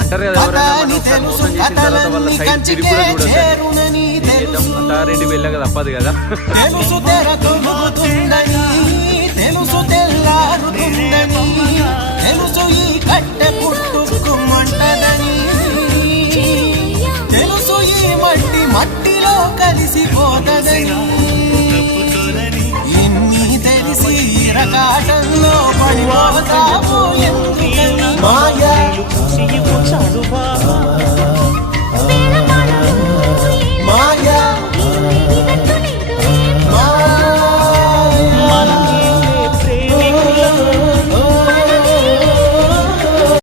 అంటారు కదా, ఎవరైనా మనం ఒకసారి మోసం చేసిన తర్వాత వాళ్ళ సైడ్ తిరిగి కూడా చూడొద్దని. అత్తారింటికి వెళ్ళాక తప్పదు కదా. తెలుసు ఈ కట్టె పుట్టుకుమంటదని, తెలుసు ఈ మట్టి మట్టిలో కలిసిపోతదని. ఎన్ని తెలిసి రకాటంలో పడిపోతా